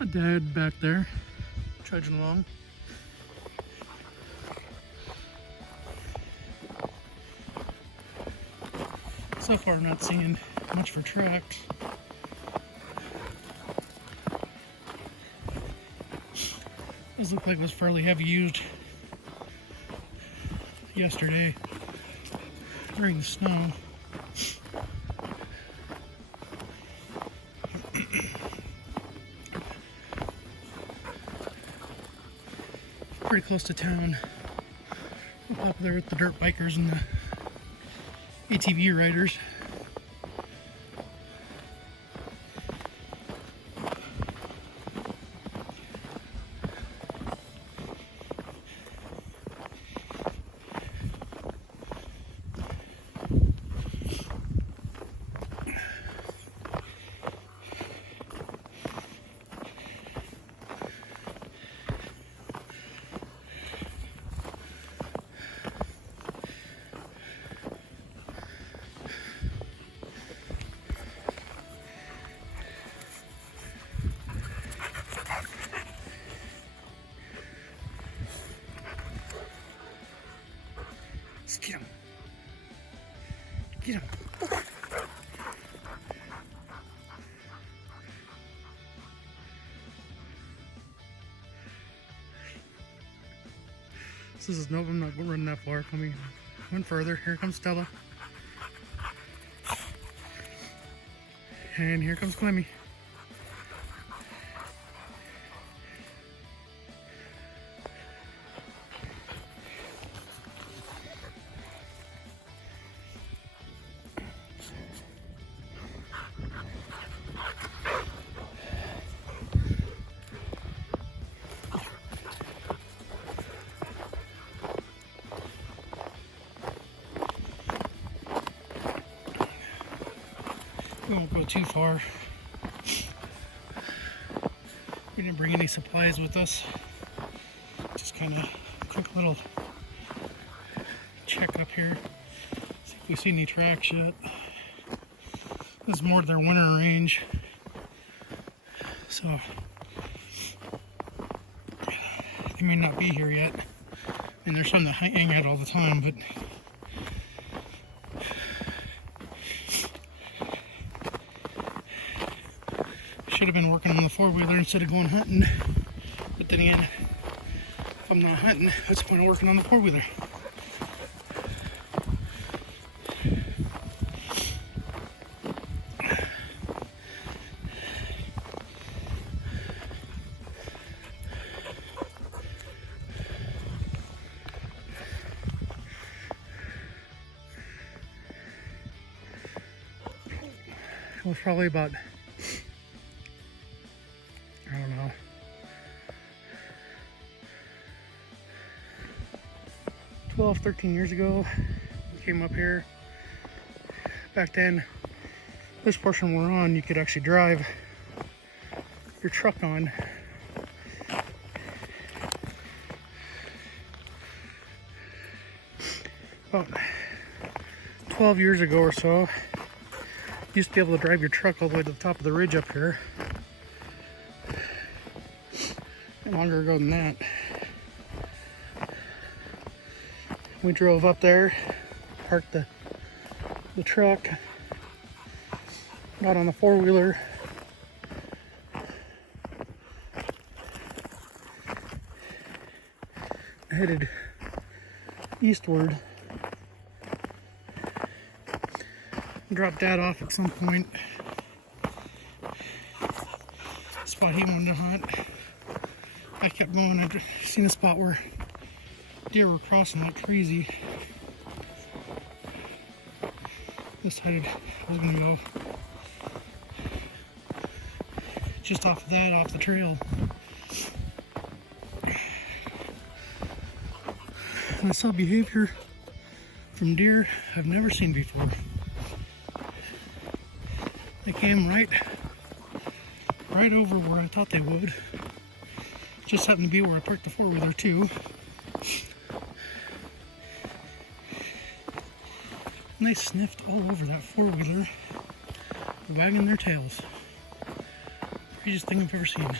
My dad back there, trudging along. So far I'm not seeing much for tracks. This looked like it was fairly heavy used yesterday during the snow. Pretty close to town. Up there with the dirt bikers and the ATV riders. Get him. Get him. This is no, I'm not running that far. Coming one further. Here comes Stella. And here comes Clemmy. We won't go too far. We didn't bring any supplies with us. Just kind of quick little check up here. See if we see any tracks yet. This is more their winter range. So they may not be here yet. And there's some that hang out all the time, but Should have been working on the four-wheeler instead of going hunting. But then again, if I'm not hunting, what's the point of working on the four-wheeler? It was probably about, I don't know, 12, 13 years ago. We came up here. Back then, this portion we're on, you could actually drive your truck on. About 12 years ago or so, you used to be able to drive your truck all the way to the top of the ridge up here. And longer ago than that. We drove up there, parked the truck, got on the four-wheeler, headed eastward. Dropped Dad off at some point. Spot he wanted to hunt. I kept going. I'd seen a spot where deer were crossing like crazy. Decided I was gonna go just off of that, off the trail. And I saw behavior from deer I've never seen before. They came right over where I thought they would. Just happened to be where I parked the four-wheeler too. And they sniffed all over that four-wheeler, wagging their tails. Craziest thing I've ever seen.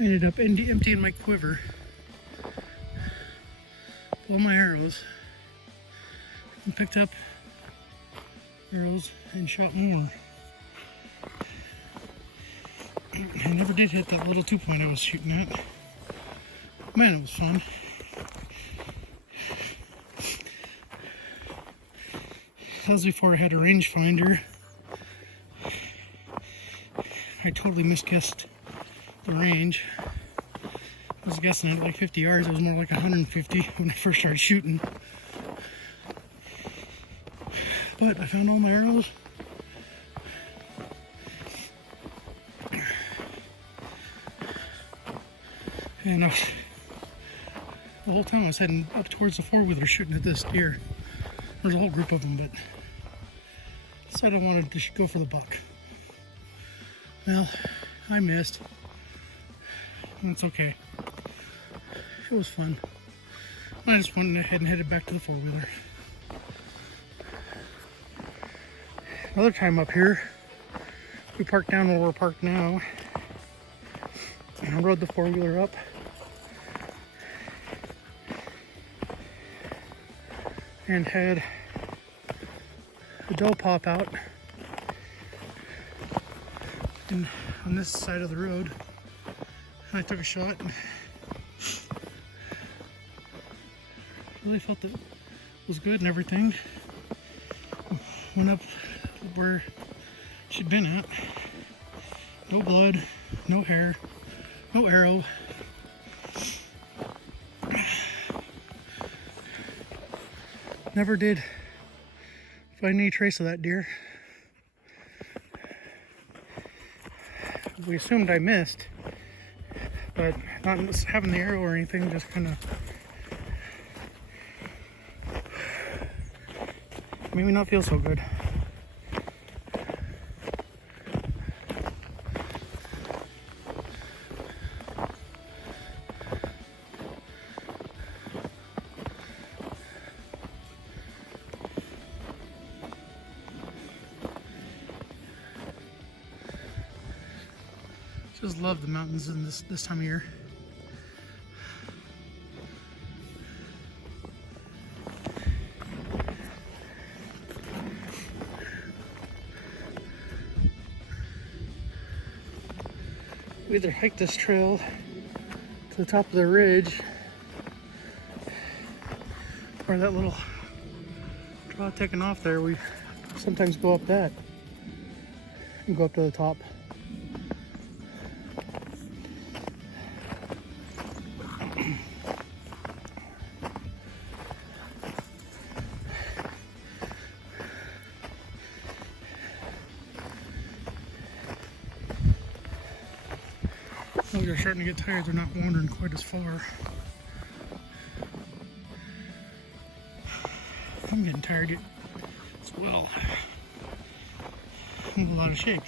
I ended up emptying my quiver, all my arrows, and picked up arrows and shot more. I never did hit that little 2-point I was shooting at. Man, it was fun. That was before I had a rangefinder. I totally misguessed the range. I was guessing at like 50 yards. It was more like 150 when I first started shooting. But I found all my arrows. And the whole time I was heading up towards the four-wheeler shooting at this deer. There's a whole group of them, but I decided I wanted to go for the buck. Well, I missed. That's okay. It was fun. I just went ahead and headed back to the four-wheeler. Another time up here, we parked down where we're parked now, and I rode the four-wheeler up. And had a doe pop out on this side of the road. I took a shot and really felt that it was good and everything. Went up where she'd been at. No blood, no hair, no arrow. Never did find any trace of that deer. We assumed I missed, but not having the arrow or anything just kind of made me not feel so good. Just love the mountains in this time of year. We either hike this trail to the top of the ridge, or that little draw taking off there. We sometimes go up that and go up to the top. Oh, you're starting to get tired. They're not wandering quite as far. I'm getting tired as well. I'm in a lot of shape.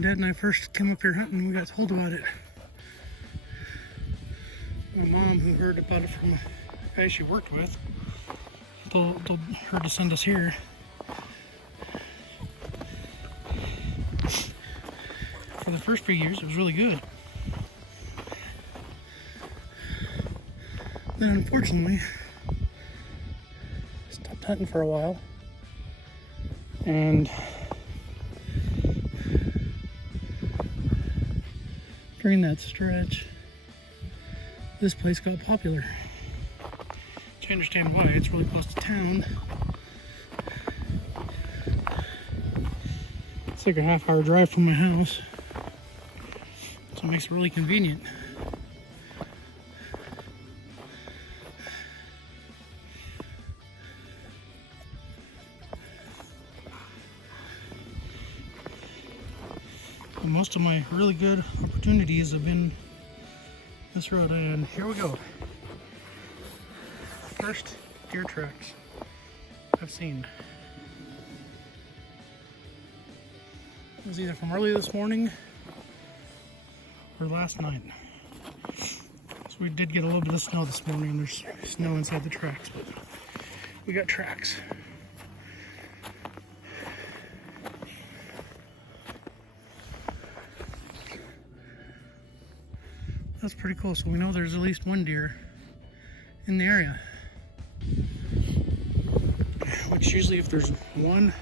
Dad and I first came up here hunting, we got told about it. My mom, who heard about it from a guy she worked with, told her to send us here. For the first few years, it was really good. Then, unfortunately, stopped hunting for a while, and during that stretch, this place got popular. I understand why. It's really close to town. It's like a half-hour drive from my house, so it makes it really convenient. And most of my really good opportunities have been this road, and here we go. First deer tracks I've seen. It was either from early this morning or last night. So we did get a little bit of snow this morning, and there's snow inside the tracks, but we got tracks. That's pretty cool. So we know there's at least one deer in the area. Which usually if there's one,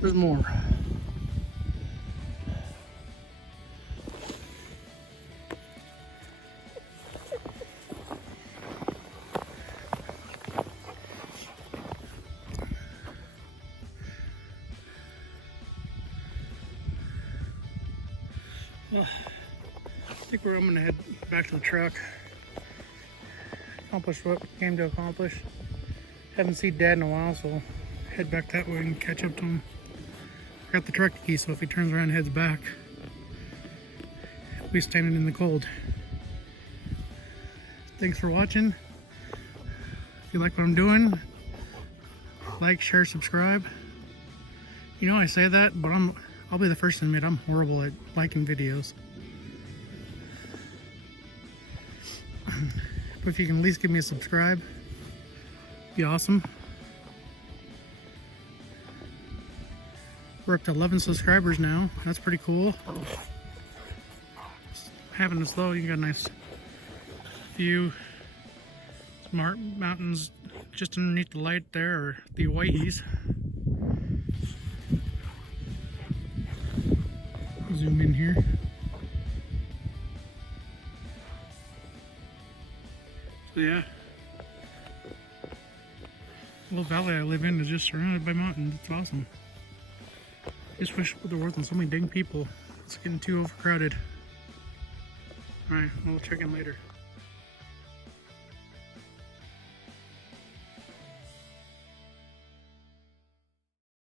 there's more. Well, I think I'm gonna head back to the truck. Accomplish what we came to accomplish. Haven't seen Dad in a while, so head back that way and catch up to him. Got the truck key, so if he turns around and heads back, he'll be standing in the cold. Thanks for watching. If you like what I'm doing, like, share, subscribe. You know I say that, but I'll be the first to admit I'm horrible at liking videos. But if you can at least give me a subscribe, be awesome. We're up to 11 subscribers now. That's pretty cool. Having this low, you got a nice view. Smart mountains just underneath the light there, or the Oahes. Zoom in here. So yeah, the little valley I live in is just surrounded by mountains. It's awesome. Just wish there wasn't so many dang people. It's getting too overcrowded. Alright, we'll check in later.